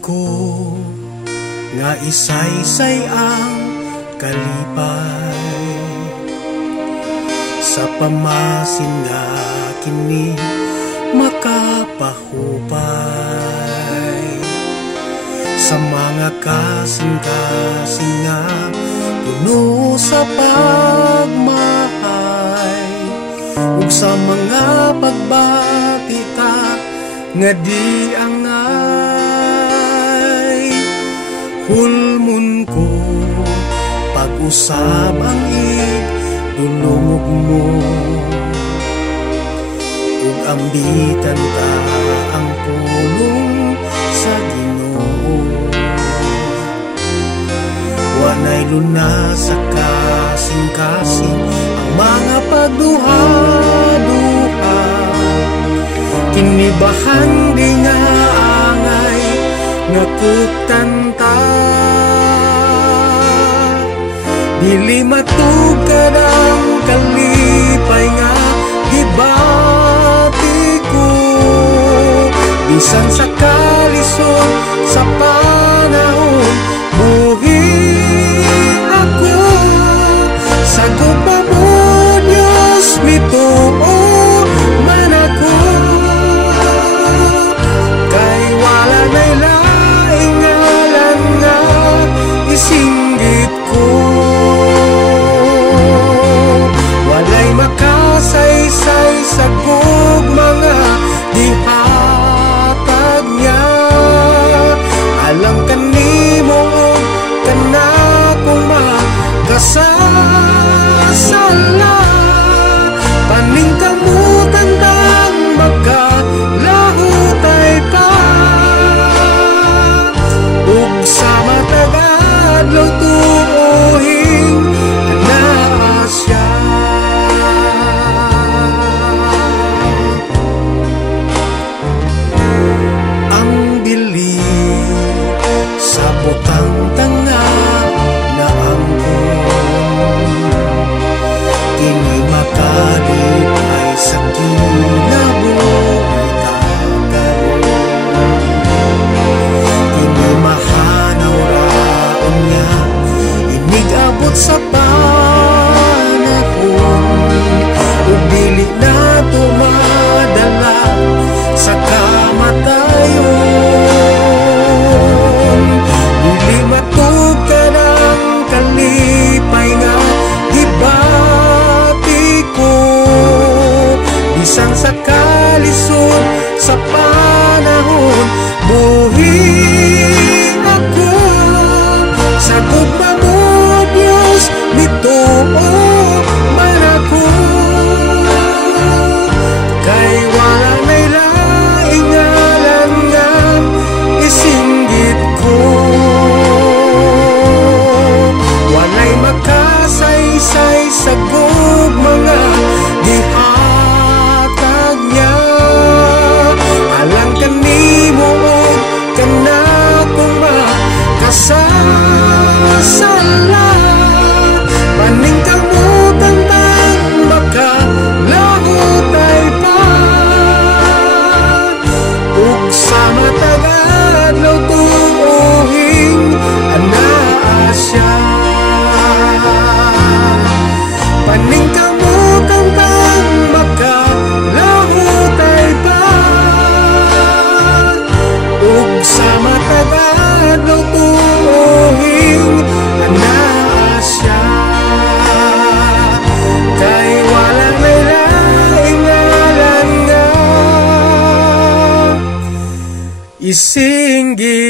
ko nga isaysay ang kalipay sa pamasin nga kini makapahupay sa mga kasing-kasing nga puno sa pagmahay ug sa mga pagbatita nga di angay. Hulmun ko pag-usab ang idulog mo ug ambitan ta ang pulong sa Ginoo. Wanay lunas sa kasing-kasing ang mga pagduha-duha, kinibahan di nga angay nga kuktanta. Dili matugad ang kalipay nga gibati ko, bisan sa kalisod sa panahon buhi ako. Sagop pa mo Diyos, mituo man ako, kay wala na'y laing ngalan nga isinggit ko. Walay makasaysay sa mga dihatag niya. Alam kanimo kanakong makasasala, paningkamutan tang magkalahutay pa ug sa matagadlaw tuuhing anaa siya. Ang bili sa butang tanga na angkon, kini makadipay sa kinabuhi kagaron. Kini mahanaw raon niya, inigabot sa panahon, ug dili na tumadala sa kamatayon. Dili matugad ang kalipay nga gibati ko, bisan sa kalisod sa panahon buhi ako. Sa gugma mo Diyos, mituo man ako, kay wala na'y laing ngalan nga isinggit ko. Walay makasaysay sa mga dihatag niya. Alang kanimo kanakong makasasala, paningkamutan tang makalahutay pa ug sa matagadlaw tuuhing anaa siya. Paningkamutan tang makalahutay pa ug sa matagadlaw tuuhing anaa siya, kay wala na'y laing ngalan nga isinggit